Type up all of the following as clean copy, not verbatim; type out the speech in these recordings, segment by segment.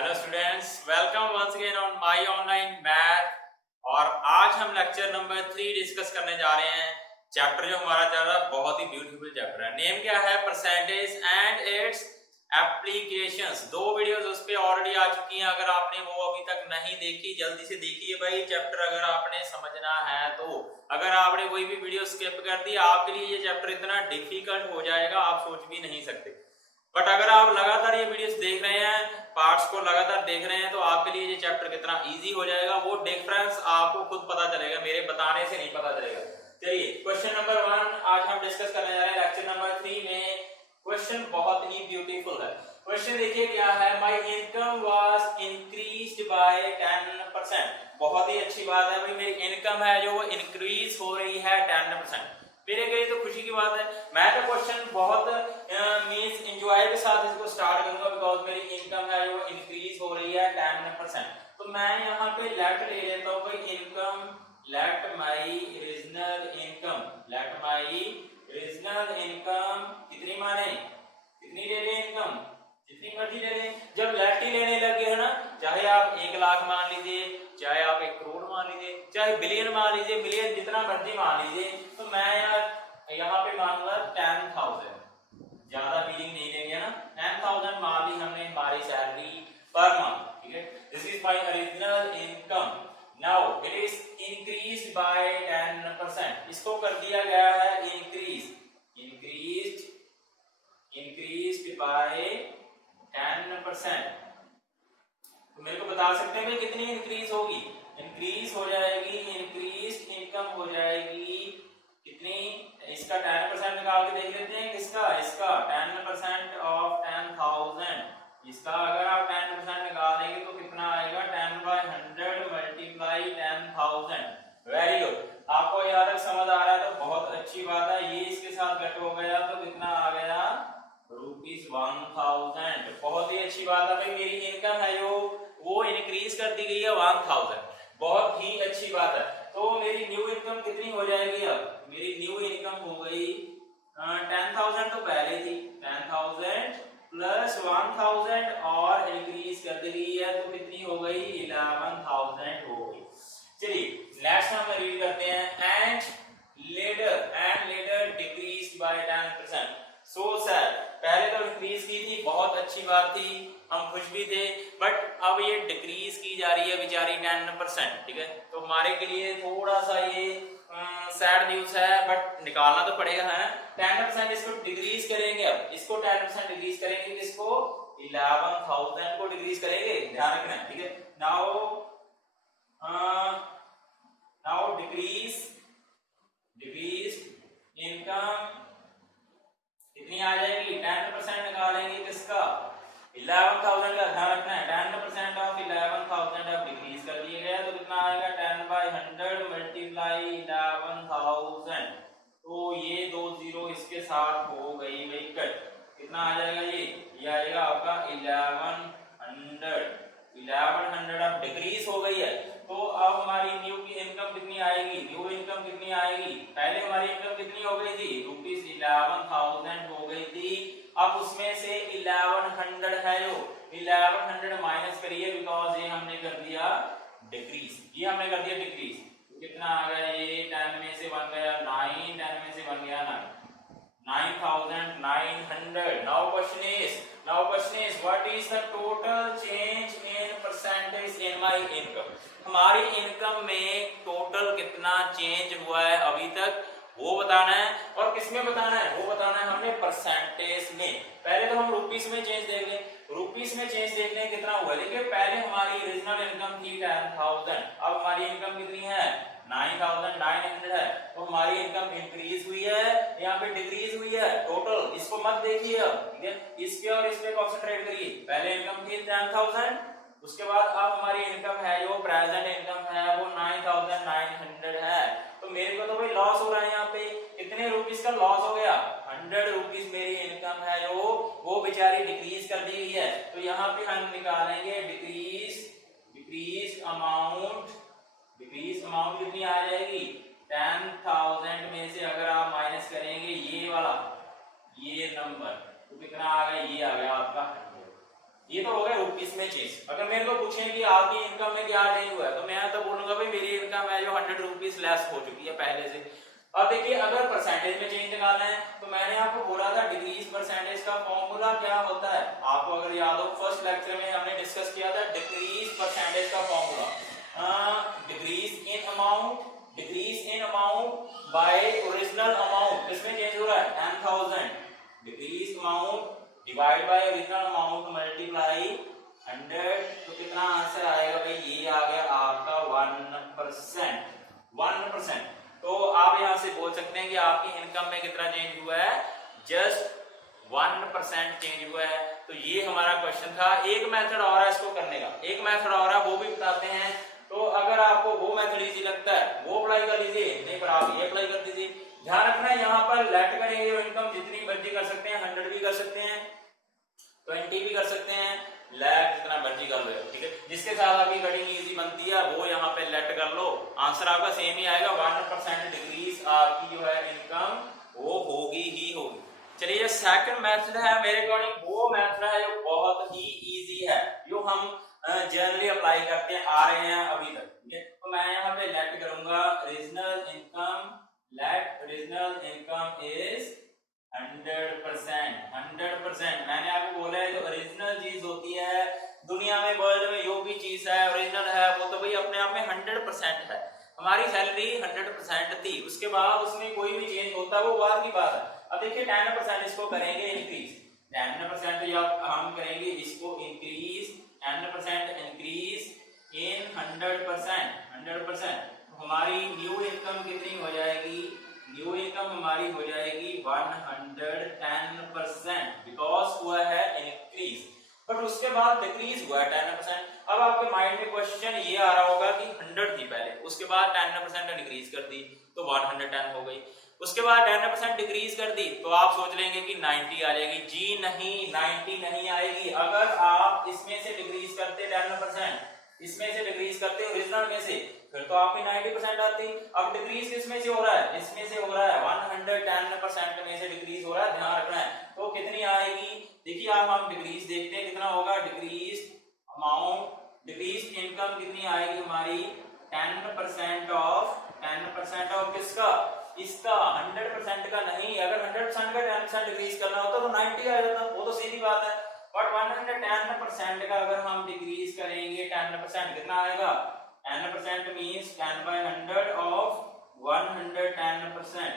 Hello students, welcome once again on my online math. और आज हम लेक्चर नंबर 3 डिस्कस करने जा रहे हैं। चैप्टर जो हमारा चल रहा है बहुत ही ब्यूटीफुल चैप्टर है। नेम क्या है? Percentage and it's applications. दो वीडियोस उस पे ऑलरेडी आ चुकी हैं। अगर आपने वो अभी तक नहीं देखी, जल्दी से देखिए भाई चैप्टर, अगर आपने समझना है तो। अगर आपने कोई भी वीडियो स्किप कर दी, आपके लिए ये चैप्टर इतना डिफिकल्ट हो जाएगा आप सोच भी नहीं सकते। बट अगर आप लगातार ये वीडियोस देख रहे हैं, पार्ट्स को लगातार देख रहे हैं, तो आपके लिए ये चैप्टर कितना इजी हो जाएगा वो डिफरेंस आपको खुद पता चलेगा, मेरे बताने से नहीं पता चलेगा। चलिए क्वेश्चन नंबर 1 आज हम डिस्कस करने जा रहे हैं लेक्चर नंबर 3 में। क्वेश्चन बहुत ही ब्यूटीफुल है। क्वेश्चन देखिए क्या है, my income was increased by 10%। बहुत ही अच्छी बात है भाई, मेरी इनकम है जो वो इंक्रीज हो रही है 10%। मेरे लिए तो खुशी की बात है। मैं तो क्वेश्चन बहुत मींस एंजॉय के साथ इसको स्टार्ट करूंगा, बिकॉज मेरी इनकम है जो इंक्रीज हो रही है 10%। तो मैं यहाँ पे लेट ले लेता हूँ भाई income, let my regional income, let my regional income कितनी माने, कितनी ले लें इनकम, जितनी मर्जी ले लें। जब लेट ही लेने लग गए ना, चाहे आप 1 लाख मान लीजिए, चाहे आप 1 करोड़ मान लीजिए, चाहे बिलियन मान लीजिए, मिलियन जितना मर्जी मान लीजिए, तो मैं यार यहाँ पे मानूंगा 10,000। ज्यादा फीलिंग नहीं लेंगे ना, 10,000 मान ली हमने हमारी सैलरी पर मंथ, ठीक है। This is my original income. Now it is increased by 10%। इसको कर दिया गया है इंक्रीज, इंक्रीज्ड, इंक्रीज्ड बाय 10%। तो मेरे को बता सकते हैं भाई कितनी इंक्रीज होगी? इंक्रीज हो जाएगी, इंक्रीज इनकम हो जाएगी कितनी? इसका 10% निकाल के देख लेते हैं। किसका? इसका 10% ऑफ 10,000। इसका अगर आप 10% निकाल देंगे तो कितना आएगा? 10/100 मल्टीप्लाई 10,000। वेरी गुड, आपको यहाँ तक समझ आ रहा है तो बहुत अच्छी बात है। ये इसके साथ कट हो गया तो कितना आ गया? ₹1000। बहुत ही अच्छी बात है भाई, मेरी इनकम है जो वो इंक्रीज कर दी गई है 1000। बहुत ही अच्छी बात है। तो मेरी न्यू इनकम कितनी हो जाएगी? अब मेरी न्यू इनकम हो गई 10,000 तो पहले थी, 10,000 प्लस 1000 और इंक्रीज कर दी गई है तो कितनी हो गई? 11,000 हो गई। चलिए नेक्स्ट हम रीड करते हैं। And later decrease by 10%। So sir, पहले तो इंक्रीज की थी, बहुत अच्छी बात थी, हम खुश भी थे, बट अब ये डिक्रीज की जा रही है बेचारी 10%, ठीक है। तो हमारे के लिए थोड़ा सा ये सैड न्यूज है, बट निकालना तो पड़ेगा है। 10% इसको डिक्रीज करेंगे, अब इसको 10% डिक्रीज करेंगे, किसको? 11,000 को डिक्रीज करेंगे, ध्यान रखना, ठीक है। नाउ डिक्रीज इनकम कितनी आ जाएगी? 10% निकालेंगे किसका? 11,000 का, ध्यान रखना है। 10% ऑफ 11,000 अब डिक्रीज कर दिया गया तो कितना आएगा? 10/100 मल्टीप्लाई 11,000। तो ये 2 जीरो इसके साथ हो गई भाई कट। कितना आ जाएगा? ये आएगा आपका 1100। 1100 अब डिक्रीज हो गई है तो अब हमारी न्यू की इनकम कितनी आएगी? न्यू इनकम कितनी आएगी? पहले हमारी इनकम कितनी हो गई थी? ₹11,000 हो गई थी। अब उसमें से 1100 है जो 1100 माइनस करिए, बिकॉज ये हमने कर दिया डिक्रीज, ये हमने कर दिया डिक्रीज। तो कितना आ गया? ये 10 में से बन गया 9, 10 में से बन गया 9,900। Now question is what is the total change in percentage in my income? हमारी इनकम में टोटल कितना चेंज हुआ है अभी तक वो बताना है। और किसमें बताना है? वो बताना है हमने परसेंटेज में। पहले तो हम रुपीस में चेंज देख लें, रुपीस में चेंज देख लें कितना हुआ। देखिए पहले हमारी ओरिजिनल इनकम थी 10,000, अब हमारी इनकम कितनी है? 9,900 है। तो हमारी इनकम इंक्रीज हुई है, यहाँ पे डिक्रीज हुई है टोटल, इसको मत देखिए अब, ठीक है। इस पे और इस पे कंसंट्रेट करिए। पहले इनकम थी 10,000, उसके बाद अब हमारी इनकम है जो प्रेजेंट इनकम है वो 9,900 है। तो मेरे को तो भाई लॉस हो रहा है, यहाँ पे कितने रुपीस का लॉस हो गया? 100 रुपीस मेरी इनकम है जो वो बेचारी डिक्रीज कर दी गई है। तो यहाँ पे हम निकालेंगे डिक्रीज अमाउंट कितनी आ जाएगी? 10,000 में से अगर आप माइनस करेंगे ये वाला, ये नंबर, तो कितना आ गया? ये आ गया आपका 100। ये तो हो गया रुपीस में चेंज। अगर मेरे को पूछें कि आपकी इनकम में क्या चेंज हुआ है तो मैं तो बोलूंगा भाई मेरी इनकम है जो 100 रुपीस लेस हो चुकी है पहले से। अब देखिए अगर परसेंटेज में चेंज निकालना है तो मैंने आपको बोला था डिक्रीज परसेंटेज का फॉर्मूला क्या होता है, आपको अगर याद हो फर्स्ट लेक्चर में हमने डिस्कस किया था डिक्रीज परसेंटेज का formula, decrease in amount by original amount, इसमें चेंज हो रहा है 10,000, decrease amount divide by original amount multiply 100, तो कितना आंसर आएगा भाई, ये आ गया आपका 1%, 1%। तो आप यहां से बोल सकते हैं कि आपकी इनकम में कितना चेंज हुआ है, जस्ट 1% चेंज हुआ है। तो ये हमारा क्वेश्चन था। एक मेथड और है इसको करने का, एक मेथड और है वो भी बताते हैं। तो अगर आपको वो मेथड इजी लगता है वो अप्लाई कर लीजिए, नहीं पर आप ये अप्लाई कर दीजिए। ध्यान रखना है यहाँ पर लेट करेंगे जो इनकम जितनी मर्जी कर सकते हैं, 100 भी कर सकते हैं, 20 भी कर सकते हैं, लेट जितना मर्जी कर लो, ठीक है। जिसके साथ आपकी कटिंग इजी बनती है वो यहाँ पे लेट कर लो, आंसर आपका सेम ही आएगा। 1% डिक्रीज आपकी जो है इनकम वो होगी ही होगी। चलिए सेकंड मेथड है मेरे अकॉर्डिंग वो मेथड है जो बहुत ही इजी है, जो हम जनरली अप्लाई करते आ रहे हैं अभी तक, ठीक है। तो मैं यहाँ पे लेट करूंगा regional income, let regional income is 100%, 100%। मैंने आपको बोला है जो ओरिजिनल चीज होती है दुनिया में, वर्ल्ड में जो भी चीज है ओरिजिनल है वो तो भाई अपने आप में 100% है। हमारी सैलरी 100% थी, उसके बाद उसमें कोई भी चेंज होता है वो बाद की बात है। अब देखिए 10% इसको करेंगे इंक्रीज, 10% या हम करेंगे इसको इंक्रीज, 10% इंक्रीज इन 100%, 100%। हमारी न्यू इनकम कितनी हो जाएगी, न्यू इनकम हमारी हो जाएगी 110% बिकॉज हुआ है इंक्रीज, बट उसके बाद डिक्रीज हुआ है 10%। अब आपके माइंड में क्वेश्चन ये आ रहा होगा कि 100 थी पहले, उसके बाद 10% डिक्रीज कर दी तो 110 हो गई, उसके बाद 10% डिक्रीज कर दी तो आप सोच लेंगे कि 90 आ जाएगी। जी नहीं, 90 नहीं आएगी। अगर आप इसमें से डिक्रीज करते 10%, इसमें से डिक्रीज करते ओरिजिनल में से, फिर तो आपकी 90% आती। अब डिक्रीज किसमें से हो रहा है, इसमें से हो रहा है, 110% में से डिक्रीज हो रहा है, ध्यान रखना है। तो कितनी आएगी, देखिए आप हम डिक्रीज देखते हैं कितना होगा, डिक्रीज अमाउंट, डिक्रीज इनकम कितनी आएगी हमारी 10% ऑफ, 10% ऑफ किसका, इसका 100% का नहीं। अगर 100% का 10% डिक्रीज करना होता तो 90 आ जाता, वो तो सीधी बात है। बट 110% का अगर हम डिक्रीज करेंगे 10% कितना आएगा, 10% मींस 10/100 ऑफ 110%,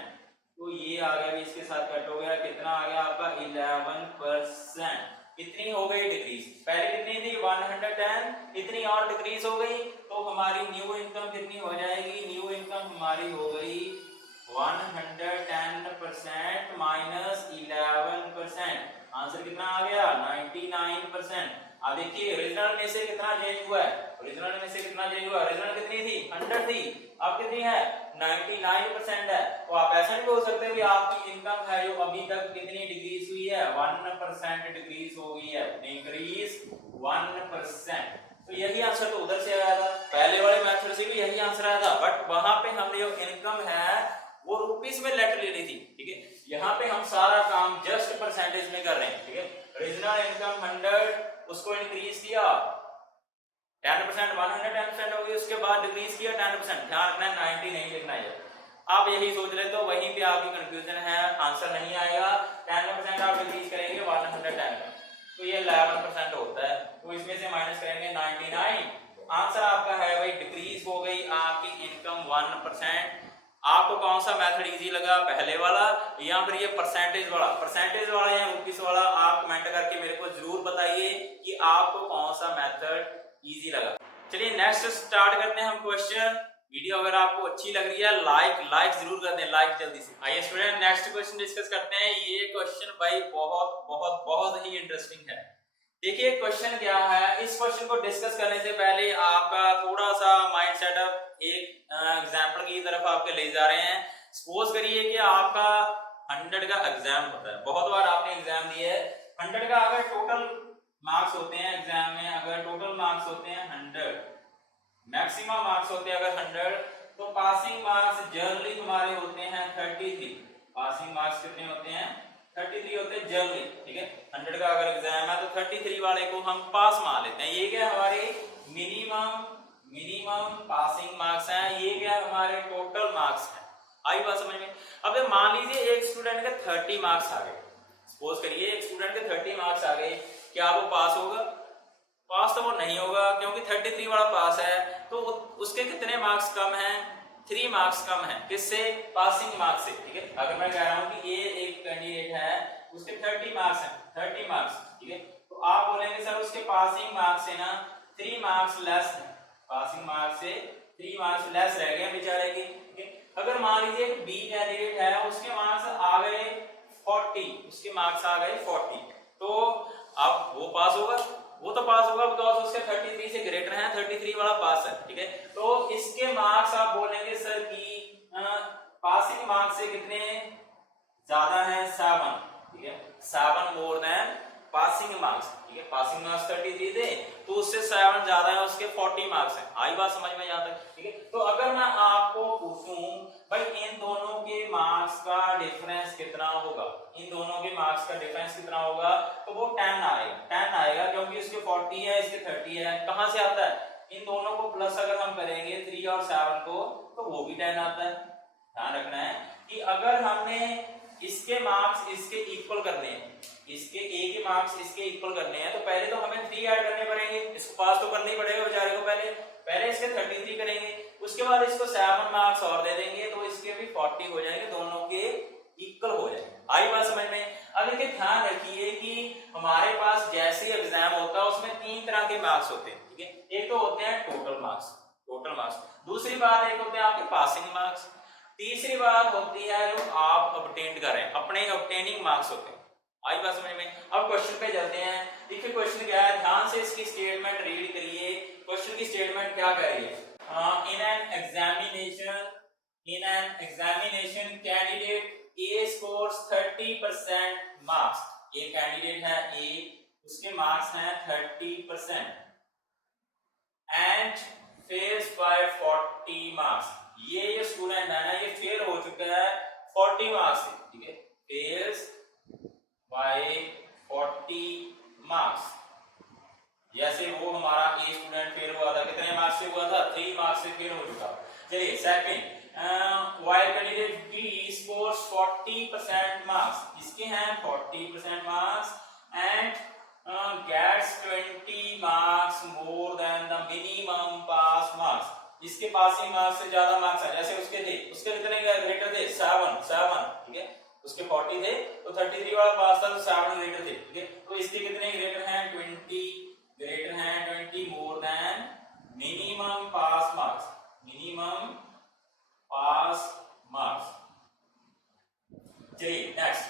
तो ये आ गया, इसके साथ कट हो गया, कितना आ गया आपका 11%। कितनी हो गई डिक्रीज, पहले कितनी थी 110, इतनी और डिक्रीज हो गई, तो हमारी न्यू इनकम कितनी हो जाएगी, न्यू इनकम हमारी हो गई 110% माइनस 11%, आंसर कितना आ गया 99%। अब देखिए ओरिजिनल में से कितना चेंज हुआ है, ओरिजिनल में से कितना चेंज हुआ, ओरिजिनल कितनी थी 100 थी, अब कितनी है 99% है। तो आप ऐसा नहीं बोल सकते कि आपकी इनकम है जो अभी तक कितनी डिक्रीज हुई है, 1% डिक्रीज हो गई है, इंक्रीज 1%। तो यही आंसर तो उधर से आया था, पहले वाले मेथड से भी यही आंसर आया था, बट वहां पे हमने जो इनकम है वो रुपीस में लेट ले ली थी, ठीक है। यहाँ पे हम सारा काम जस्ट परसेंटेज में कर रहे हैं, ठीक है। ओरिजिनल इनकम 100, उसको इंक्रीज किया 10%, 110% हो गई, उसके बाद डिक्रीज किया 10%, ध्यान रखना 90 नहीं लिखना है। आप यही सोच रहे तो वहीं पे आपकी कंफ्यूजन है, आंसर नहीं आएगा। 10% आप डिक्रीज करेंगे 110 का तो ये 11% होता है, तो इसमें से माइनस करेंगे 99, आंसर आपका है भाई डिक्रीज हो गई आपकी इनकम 1%। आपको कौन सा मेथड इजी लगा, पहले वाला या फिर ये परसेंटेज वाला या रुपीस वाला, आप कमेंट करके मेरे को जरूर बताइए कि आपको कौन सा मेथड इजी लगा। चलिए नेक्स्ट स्टार्ट करते हैं हम क्वेश्चन। वीडियो अगर आपको अच्छी लग रही है लाइक जरूर कर दें, लाइक जल्दी से। आइए स्टूडेंट नेक्स्ट क्वेश्चन डिस्कस करते हैं। ये क्वेश्चन भाई बहुत बहुत बहुत ही इंटरेस्टिंग है। देखिए क्वेश्चन क्या है, इस क्वेश्चन को डिस्कस करने से पहले आपका थोड़ा सा माइंड सेटअप एक एग्जांपल की तरफ आपके ले जा रहे हैं। सपोज करिए कि आपका 100 का एग्जाम होता है, बहुत बार आपने एग्जाम दिया है। 100 का अगर टोटल मार्क्स होते हैं एग्जाम में, अगर टोटल मार्क्स होते हैं 100, मैक्सिमम मार्क्स होते हैं अगर 100, तो पासिंग मार्क्स जनरली हमारे होते हैं 33। पासिंग मार्क्स कितने होते हैं 33 होते हैं जनरली, ठीक है। 100 का अगर एग्जाम है तो 33 वाले को हम पास मान लेते हैं। ये क्या हमारे मिनिमम पासिंग मार्क्स हैं, ये क्या हमारे टोटल मार्क्स हैं। आई बात समझ में। अब मान लीजिए एक स्टूडेंट के 30 मार्क्स आ गए, सपोज करिए एक स्टूडेंट के 30 मार्क्स आ गए, क्या वो पास होगा? पास तो वो नहीं होगा, क्योंकि 33 वाला पास है तो उसके कितने मार्क्स कम हैं? 3 मार्क्स कम हैं। किससे? पासिंग मार्क्स से, ठीक है। अगर मैं कह रहा हूं कि ये एक कैंडिडेट है, उसके 30 मार्क्स हैं, 30 मार्क्स, ठीक है, तो आप बोलेंगे सर उसके पासिंग मार्क्स से ना 3 मार्क्स लेस है, पासिंग मार्क्स से 3 मार्क्स लेस रह गए बेचारे के, ठीक है। अगर मान लीजिए एक बी कैंडिडेट है, उसके मार्क्स आ गए 40, उसके मार्क्स आ गए 40, तो अब वो पास होगा? वो तो पास होगा बिकॉज उसके 33 से ग्रेटर है, 33 वाला पास है, ठीक है। तो इसके मार्क्स आप बोलेंगे सर कि पासिंग मार्क्स से कितने ज्यादा है? 7, ठीक है, 7 मोर देन पासिंग मार्क्स, ठीक है। पासिंग मार्क्स 33 थे तो उससे 7 ज्यादा है, उसके 40 मार्क्स है। आई बात समझ में यहाँ तक, ठीक है। तो अगर मैं आपको पूछूं भाई इन दोनों के मार्क्स का डिफरेंस कितना होगा, इन दोनों के मार्क्स का डिफरेंस कितना होगा, तो वो 10 आएगा, 10 आएगा, क्योंकि इसके 40 है, इसके 30 है। कहां से आता है? इन दोनों को प्लस अगर हम करेंगे 3 और 7 को, तो वो भी 10 आता है। ध्यान रखना है कि अगर हमने इसके मार्क्स इसके इक्वल करने हैं, इसके ए के मार्क्स इसके इक्वल करने हैं, तो पहले तो हमें 3 ऐड करने पड़ेंगे, इसको पास तो करना ही पड़ेगा बेचारे को। पहले इसके 33 करेंगे, उसके बाद इसको 7 मार्क्स और दे देंगे, तो इसके भी 40 हो जाएंगे, दोनों के इक्वल हो जाएंगे। आई बात समझ में। अब देखिए ध्यान रखिए कि हमारे पास जैसे एग्जाम होता है उसमें 3 तरह के मार्क्स होते हैं, ठीक है। एक तो होते हैं टोटल मार्क्स, टोटल मार्क्स। दूसरी बात एक होते हैं आपके पासिंग मार्क्स। तीसरी बात होती है जो आप ऑब्टेन कर रहे हैं, अपने ऑब्टेनिंग मार्क्स होते हैं। आई बात समझ में। अब क्वेश्चन पे चलते हैं। देखिए क्वेश्चन क्या है, ध्यान से इसकी स्टेटमेंट रीड करिए। क्वेश्चन की स्टेटमेंट क्या कह रही है? In an examination candidate A scores 30% marks. ये कैंडिडेट है ए, उसके मार्क्स हैं 30% एंड फेल्स बाय 40 मार्क्स। ये स्टूडेंट है ना, ये फेल हो चुका है 40 मार्क्स से, ठीक है, फेल्स बाय 40 मार्क्स। जैसे वो हमारा ए स्टूडेंट फेल हुआ था, कितने मार्क्स से हुआ था? 3 मार्क्स से फेल हो चुका। चलिए second, while candidate B scores 40% marks, इसके हैं 40% marks and gets 20 marks more than the minimum pass marks, इसके पासिंग मार्क्स से ज्यादा मार्क्स है। जैसे उसके थे, उसके कितने ग्रेटर थे? 7, ठीक है, उसके 40 थे तो 33 वाला पास था तो 7 ग्रेटर थे, ठीक है। तो इसके कितने ग्रेटर हैं? 20 ग्रेटर हैं, 20 more than minimum pass marks, minimum pass marks. चलिए next,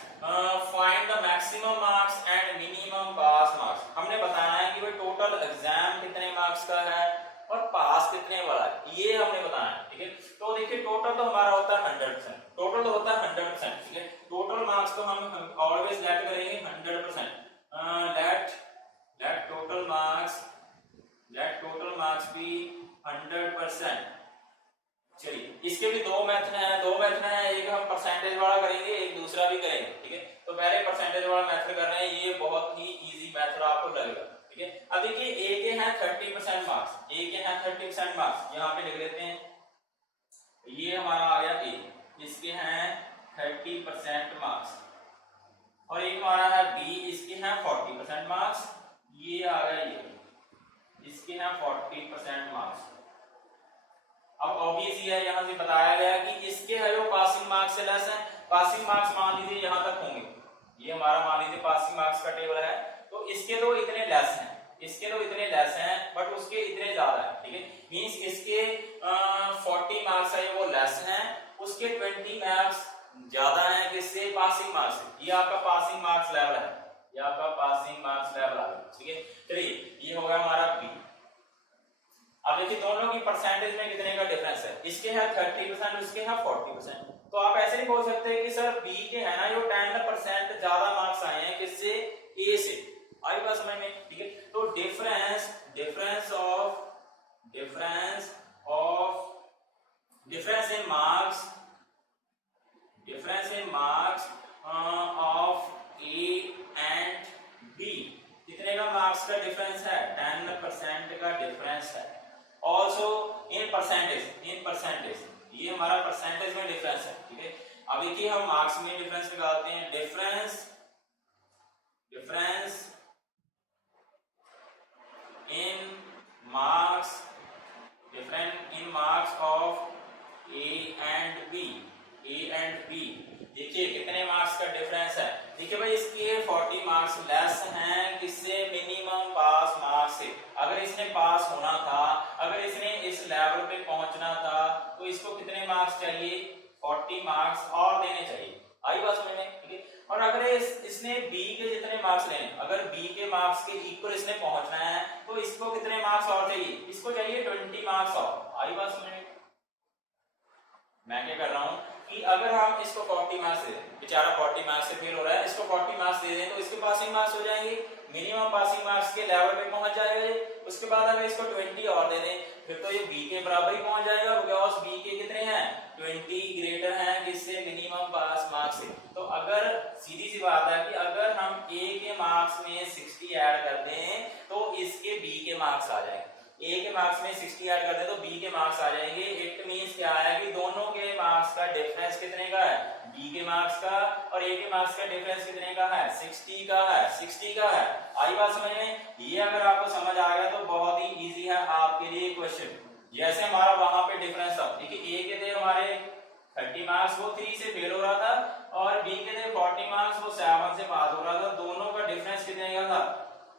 find the maximum marks and minimum pass marks. हमने बताना है कि भाई टोटल एग्जाम कितने मार्क्स का है और पास कितने वाला है, ये हमने बताना है, ठीक है। तो देखिए टोटल तो हमारा होता है 100%, टोटल तो होता है 100%, ठीक है। टोटल मार्क्स तो हम ऑलवेज लेट करेंगे 100%। Let total marks be 100%। चलिए इसके भी दो मेथड हैं, एक हम परसेंटेज वाला करेंगे, एक दूसरा भी करेंगे, ठीक है। तो पहले परसेंटेज वाला मेथड कर रहे हैं, ये बहुत ही इजी मेथड आपको लगेगा, ठीक है। अब देखिए ए के हैं 30% मार्क्स, ए के हैं 30% मार्क्स, यहाँ पे लिख लेते हैं, ये हमारा आ गया ए, इसके हैं 30% मार्क्स, और एक हमारा है बी, इसके हैं 40% मार्क्स, ये आ गया ये, इसके हैं 40% मार्क्स। अब ऑब्वियस ही है, यहां से बताया गया कि इसके है जो पासिंग मार्क्स से लेस है। पासिंग मार्क्स मान लीजिए यहां तक होंगे, ये हमारा मान लीजिए पासिंग मार्क्स का टेबल है, तो इसके तो इतने लेस हैं, इसके तो इतने लेस हैं, बट उसके इतने ज्यादा है, ठीक है। मींस इसके 40 मार्क्स है वो लेस हैं, उसके 20 मार्क्स ज्यादा हैं, किससे? पासिंग मार्क्स से। ये आपका पासिंग मार्क्स लेवल है, ये आपका पासिंग मार्क्स लेवल आ गया, ठीक है। चलिए ये हो गया हमारा बी। अब देखिए दोनों की परसेंटेज में कितने का डिफरेंस है, इसके है 30%, उसके है 40%। तो आप ऐसे नहीं बोल सकते कि सर बी के है ना जो 10% ज्यादा मार्क्स आए हैं, किससे? ए से। आई बात समझ में, ठीक है। तो difference in marks of difference है। ऑल्सो इन परसेंटेज ये हमारा परसेंटेज में डिफरेंस है, ठीक है। अब देखिए हम मार्क्स में डिफरेंस निकालते हैं। Difference in marks of A and B. देखिए कितने मार्क्स का डिफरेंस है। देखिए भाई इसके 40 मार्क्स लेस हैं किससे, मिनिमम पास मार्क्स से। अगर इसने पास होना था, अगर इसने इस लेवल पे पहुंचना था, तो इसको कितने मार्क्स चाहिए, 40 मार्क्स और देने चाहिए। आई बात समझ में, ठीक है। और अगर इसने बी के जितने मार्क्स लेने, अगर बी के मार्क्स के इक्वल इसने पहुंचना है, तो इसको कितने मार्क्स और चाहिए, इसको चाहिए 20 मार्क्स और। आई बात समझ में। मैं क्या कर रहा हूं कि अगर हम इसको 40 मार्क्स दे दें, बेचारा 40 मार्क्स से फेल हो रहा है, इसको 40 मार्क्स दे दें तो इसके पासिंग मार्क्स हो जाएंगे, मिनिमम पासिंग मार्क्स के लेवल पे पहुंच जाएगा। उसके बाद अगर इसको 20 और दे दें, फिर तो ये बी के बराबर ही पहुंच जाएगा, बिकॉज़ बी के कितने हैं, 20 ग्रेटर हैं किससे, मिनिमम पास मार्क्स से। तो अगर सीधी सी बात है कि अगर हम ए के मार्क्स में 60 ऐड कर दें तो इसके बी के मार्क्स आ जाएंगे। ए के मार्क्स में 60 ऐड कर दे तो बी के मार्क्स आ जाएंगे। इट मींस क्या है कि दोनों के मार्क्स का डिफरेंस कितने का है, बी के मार्क्स का और ए के मार्क्स का डिफरेंस कितने का है, 60 का है, 60 का है। आई बात समझ में। ये अगर आपको समझ आ गया तो बहुत ही इजी है आपके लिए क्वेश्चन। जैसे हमारा वहां पे डिफरेंस था, देखिए ए के थे हमारे 30 मार्क्स, वो 3 से फेल हो रहा था, और बी के थे 40 मार्क्स, वो 7 से पास हो रहा था। दोनों का डिफरेंस कितने का था,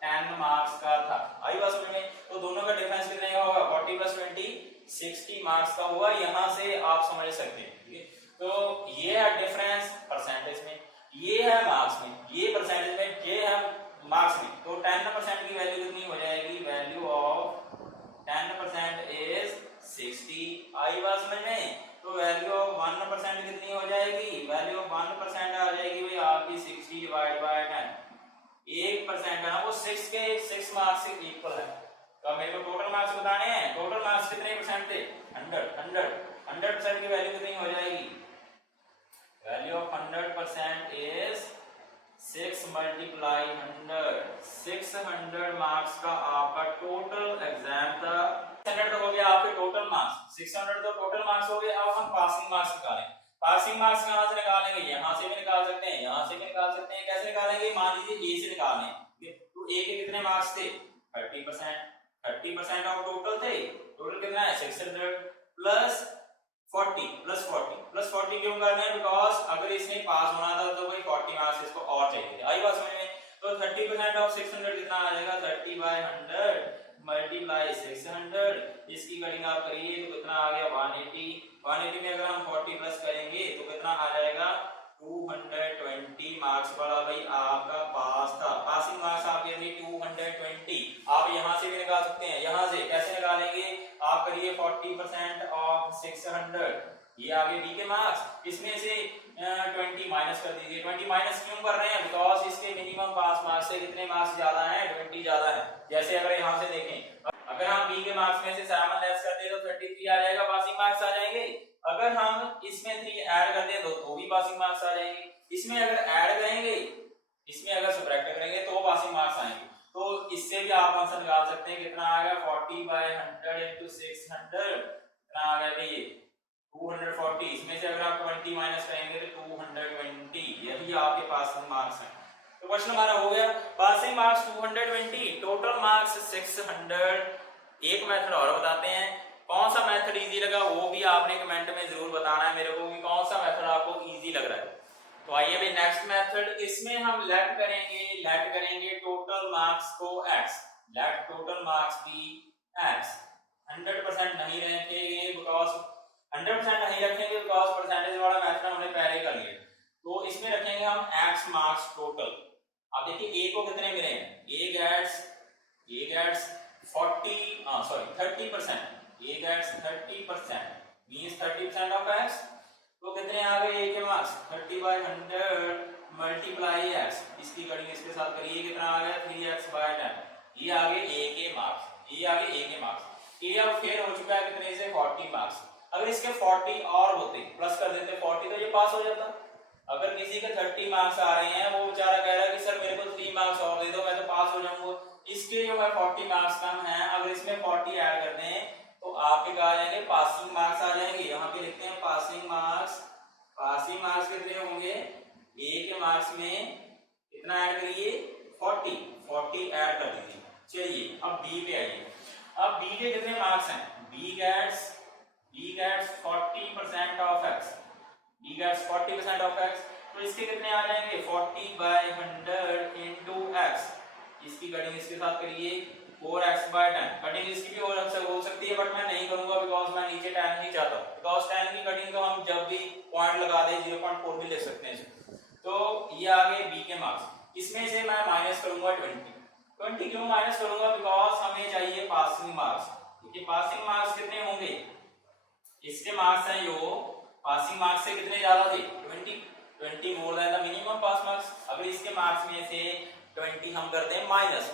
10 मार्क्स का था। आई बात समझ में। तो दोनों का डिफरेंस कितने का होगा, 40 + 20 60 मार्क्स का होगा। यहां से आप समझ सकते हैं, ठीक है। तो ये है डिफरेंस परसेंटेज में, ये है मार्क्स में, ये परसेंटेज में, ये है मार्क्स में। तो 10% की वैल्यू कितनी हो जाएगी, वैल्यू ऑफ 10% इज 60। आई बात समझ में। तो वैल्यू ऑफ 1% कितनी हो जाएगी, वैल्यू ऑफ 1% आ जाएगी भाई आपकी 60 डिवाइड बाय 10। 1% है ना, वो 6 मार्क्स से इक्वल है। तो मेरे को टोटल मार्क्स बताने हैं, टोटल मार्क्स कितने परसेंट थे, 100% की वैल्यू कितनी हो जाएगी, वैल्यू ऑफ 100% इज 6 × 100। 600 मार्क्स का आपका टोटल एग्जाम था। 600 तो हो गया आपके टोटल मार्क्स, 600 तो टोटल मार्क्स हो गए। अब हम पासिंग मार्क्स निकालें। पासिंग मार्क्स कहां से निकालेंगे, यहां से भी निकाल सकते हैं, यहां से भी निकाल सकते हैं। कैसे निकालेंगे, मान लीजिए ए से निकालने हैं, तो ए के कितने मार्क्स थे, 30% ऑफ टोटल थे। टोटल कितना है, 600 प्लस 40 क्यों करना है, बिकॉज अगर इसने पास होना था तो भाई 40 मार्क्स इसको और चाहिए थे। आई बात समझ में। तो 30% ऑफ 600 कितना आ जाएगा, 30/100 मल्टीप्लाई 600। इसकी कटिंग आप करिए तो कितना आ गया, 180 में अगर हम 40 प्लस करेंगे तो कितना आ जाएगा, 220 मार्क्स वाला भाई आपका पास था। पासिंग मार्क्स आपके थे 220। आप यहां से भी निकाल सकते हैं। यहां से कैसे निकालेंगे, आप करिए 40% ऑफ 600, ये आगे बी के मार्क्स, इसमें से 20 माइनस कर दीजिए। 20 माइनस क्यों कर रहे हैं, बिकॉज इसके मिनिमम पास मार्क्स से कितने मार्क्स ज्यादा हैं, 20 ज्यादा है। जैसे अगर यहां से देखें, अगर हम बी के मार्क्स में से 7 लेस कर दे तो 33 आ जाएगा, पासिंग मार्क्स आ जाएंगे। अगर हम इसमें 3 ऐड कर दे तो भी पासिंग मार्क्स आ जाएंगे। इसमें अगर ऐड करेंगे, इसमें अगर सबट्रैक्ट करेंगे तो पासिंग मार्क्स आएंगे। तो इससे भी आप आंसर निकाल सकते हैं, कितना आ गया, 40/100 × 600 कितना आ गया भाई, 240। इसमें से अगर आप 20 माइनस करेंगे तो 220, यही आपके पासिंग मार्क्स हैं। तो क्वेश्चन हमारा हो गया, पासिंग मार्क्स 220, टोटल मार्क्स 600। एक मेथड और बताते हैं, कौन सा मेथड इजी लगा वो भी आपने कमेंट में जरूर बताना है मेरे को कि कौन सा मेथड आपको इजी लग रहा है। तो आइए भाई नेक्स्ट मेथड, इसमें हम लेट करेंगे टोटल मार्क्स को x, let total marks be x। 100% नहीं रखेंगे बिकॉज 100% नहीं रखेंगे बिकॉज परसेंटेज वाला मेथड हमने पहले कर लिया। तो इसमें रखेंगे हम x मार्क्स टोटल। अब देखिए a को कितने मिले हैं, a gets 30%, a gets 30% means 30% of x। तो कितने आ गए a के मार्क्स, 30/100 मल्टीप्लाई x, इसकी कटिंग इसके साथ करिए, कितना आ गया, 3x/10। ये आ गए a के मार्क्स, ये आ गए a के मार्क्स। a अब फेल हो चुका है कितने से, 40 मार्क्स। अगर इसके 40 और होते, प्लस कर देते 40, तो ये पास हो जाता। अगर किसी के 30 मार्क्स आ रहे हैं, वो बेचारा कह रहा है कि सर मेरे को 3 मार्क्स और दे दो, मैं तो पास हो जाऊंगा, इसके जो है 40 मार्क्स कम है, अगर इसमें 40 ऐड कर दें तो आपके क्या आ जाएंगे, पासिंग मार्क्स आ जाएंगे। यहाँ पे लिखते हैं पासिंग मार्क्स। पासिंग मार्क्स कितने होंगे, ए के मार्क्स में कितना ऐड करिए, 40 ऐड कर दीजिए। चलिए अब बी पे आइए। अब बी के कितने मार्क्स हैं, B gets 40% of x, B gets 40% of x, तो इसके कितने आ जाएंगे 40/100 इंटू एक्स। इसकी कटिंग इसके साथ करिए 4x/10। कटिंग इसकी भी हो सकती है, बट मैं नहीं करूंगा बिकॉज मैं नीचे 10 ही चाहता हूं। बिकॉज 10 की कटिंग तो हम जब भी पॉइंट लगा दें 0.4 भी ले सकते हैं। तो ये आ गए बी के मार्क्स। इसमें से मैं माइनस करूंगा 20 क्यों माइनस करूंगा, बिकॉज हमें चाहिए पासिंग मार्क्स। देखिए पासिंग मार्क्स कितने होंगे, इसके मार्क्स हैं जो पासिंग मार्क्स से कितने ज्यादा थे 20 more than the minimum pass marks. अगर इसके मार्क्स में से 20 हम करते हैं माइनस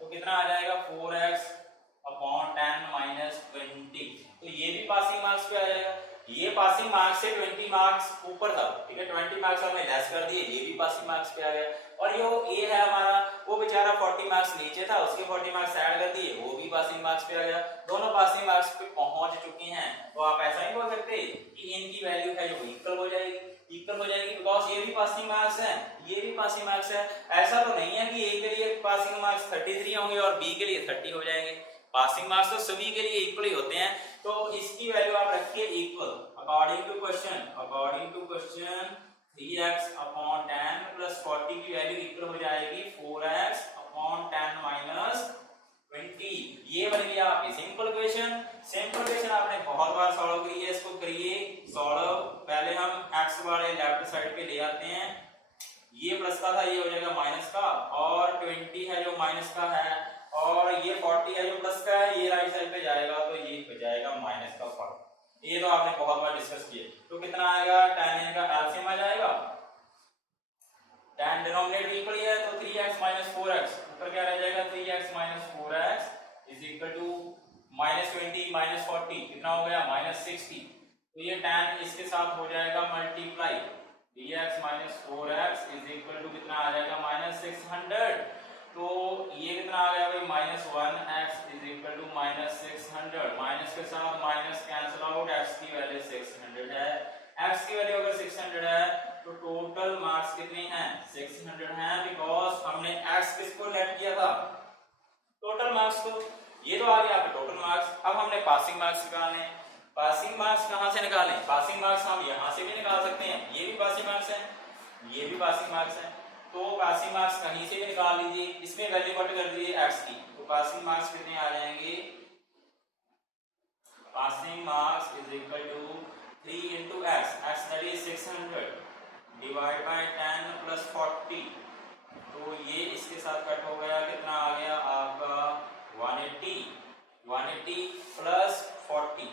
तो कितना आ जाएगा 4x/10 माइनस 20। तो ये भी पासिंग मार्क्स पे आ जाएगा। ये पासिंग मार्क्स से 20 मार्क्स ऊपर था, ठीक है, 20 मार्क्स हमने लेस कर दिए, ये भी पासिंग मार्क्स पे आ गया। और ये ए है हमारा, वो बेचारा 40 मार्क्स नीचे था, उसके 40 मार्क्स ऐड कर दिए, वो भी पासिंग मार्क्स पे आ गया। दोनों पासिंग मार्क्स पे पहुंच चुके हैं। तो आप ऐसा नहीं बोल सकते कि इनकी वैल्यू है जो इक्वल हो जाएगी बिकॉज ये भी पासिंग मार्क्स है, ये भी पासिंग मार्क्स है। ऐसा तो नहीं है कि ए के लिए पासिंग मार्क्स 33 होंगे और बी के लिए 30 हो जाएंगे। पासिंग मार्क्स तो सभी के लिए इक्वल ही होते हैं। तो इसकी वैल्यू आप रखिए equal. According to question 3x/10 plus 40 की वैल्यू इक्वल हो जाएगी 4x/10 माइनस 20। ये बन गया आपकी सिंपल क्वेश्चन आपने बहुत बार सॉल्व करी है, इसको करिए सॉल्व। पहले हम x वाले लेफ्ट साइड पे ले आते हैं, ये प्लस का था ये हो जाएगा माइनस का, और 20 है जो माइनस का है, और ये 40 है जो प्लस का है, ये राइट साइड पे जाएगा तो ये हो जाएगा माइनस का 40। ये तो आपने बहुत बार डिस्कस किया। तो कितना आएगा, tan का एलसीएम आ जाएगा, tan डिनोमिनेटर इक्वल है तो 3x माइनस 4x, ऊपर क्या रह जाएगा 3x minus 4x is equal to minus 20 minus 40 कितना हो गया माइनस 60। तो ये tan इसके साथ हो जाएगा multiply, 3x minus 4x is equal to कितना आ जाएगा माइनस 600। तो ये कितना आ गया भाई minus 1x is equal to minus 600। Minus के साथ माइनस कैंसिल आउट, x की वैल्यू 600 है, x की वैल्यू अगर 600 है तो टोटल मार्क्स कितने हैं 600 हैं, बिकॉज हमने x किसको लेट किया था टोटल मार्क्स को। ये तो आ गया आपके टोटल मार्क्स। अब हमने पासिंग मार्क्स निकालने हैं। पासिंग मार्क्स कहां से निकालें, पासिंग मार्क्स हम यहां से भी निकाल सकते हैं, ये भी पासिंग मार्क्स हैं, ये भी पासिंग मार्क्स हैं। तो पासिंग मार्क्स कहीं से भी निकाल लीजिए, इसमें वैल्यू पुट कर दीजिए x की, तो पासिंग मार्क्स कितने आ जाएंगे, passing marks is equal to 3 into x that is 600 divide by 10 plus 40। तो ये इसके साथ कट हो गया, कितना आ गया आपका 180 प्लस 40,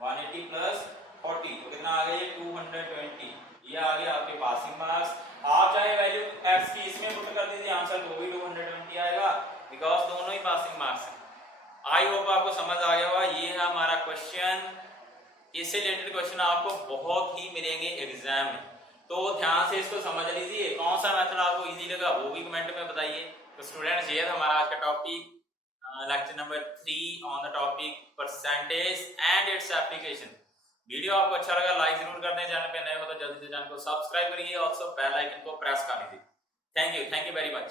180 प्लस 40 तो कितना आ गया 220। ये आ गया आपके पासिंग मार्क्स। आप चाहे वैल्यू x की इसमें पुट कर दीजिए, आंसर तो भी 220 आएगा, बिकॉज दोनों ही पासिंग मार्क्स हैं। आई होप आपको समझ आ गया होगा। ये है हमारा क्वेश्चन, इससे रिलेटेड क्वेश्चन आपको बहुत ही मिलेंगे एग्जाम में, तो ध्यान से इसको समझ लीजिए। कौन सा मेथड आपको इजी लगा वो भी कमेंट में बताइए। तो स्टूडेंट्स ये था हमारा आज का topic, lecture number 3 on the topic percentage and its application. Video आपको अच्छा लगा लाइक जरूर कर दें, चैनल पे नए हो तो जल्दी से चैनल को सब्सक्राइब करिए, ऑल्सो बेल आइकन को प्रेस कर दीजिए। Thank you very much.